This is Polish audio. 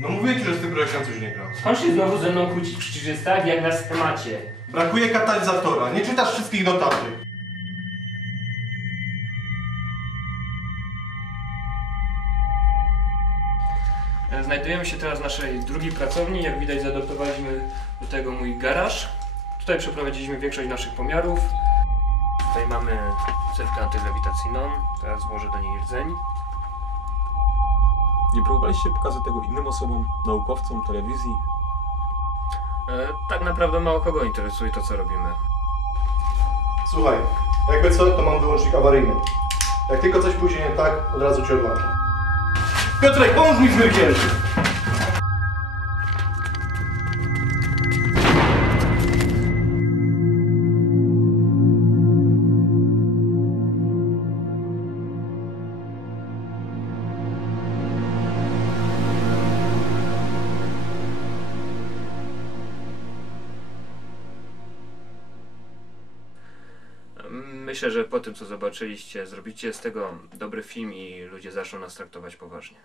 No mówię ci, że z tym projektem coś nie gra. On się znowu ze mną kłócić, przecież jest tak jak na schemacie. Brakuje katalizatora, nie czytasz wszystkich notatek. E, Znajdujemy się teraz w naszej drugiej pracowni. Jak widać zaadoptowaliśmy do tego mój garaż. Tutaj przeprowadziliśmy większość naszych pomiarów. Tutaj mamy cewkę antygrawitacyjną. Teraz włożę do niej rdzeń. Nie próbowaliście pokazać tego innym osobom, naukowcom, telewizji? E, tak naprawdę mało kogo interesuje to co robimy. Słuchaj, jakby co, to mam wyłącznik awaryjny. Jak tylko coś pójdzie nie tak, od razu cię odłączę. Piotrek, pomóż mi zmyrknięty! Myślę, że po tym co zobaczyliście, zrobicie z tego dobry film i ludzie zaczną nas traktować poważnie.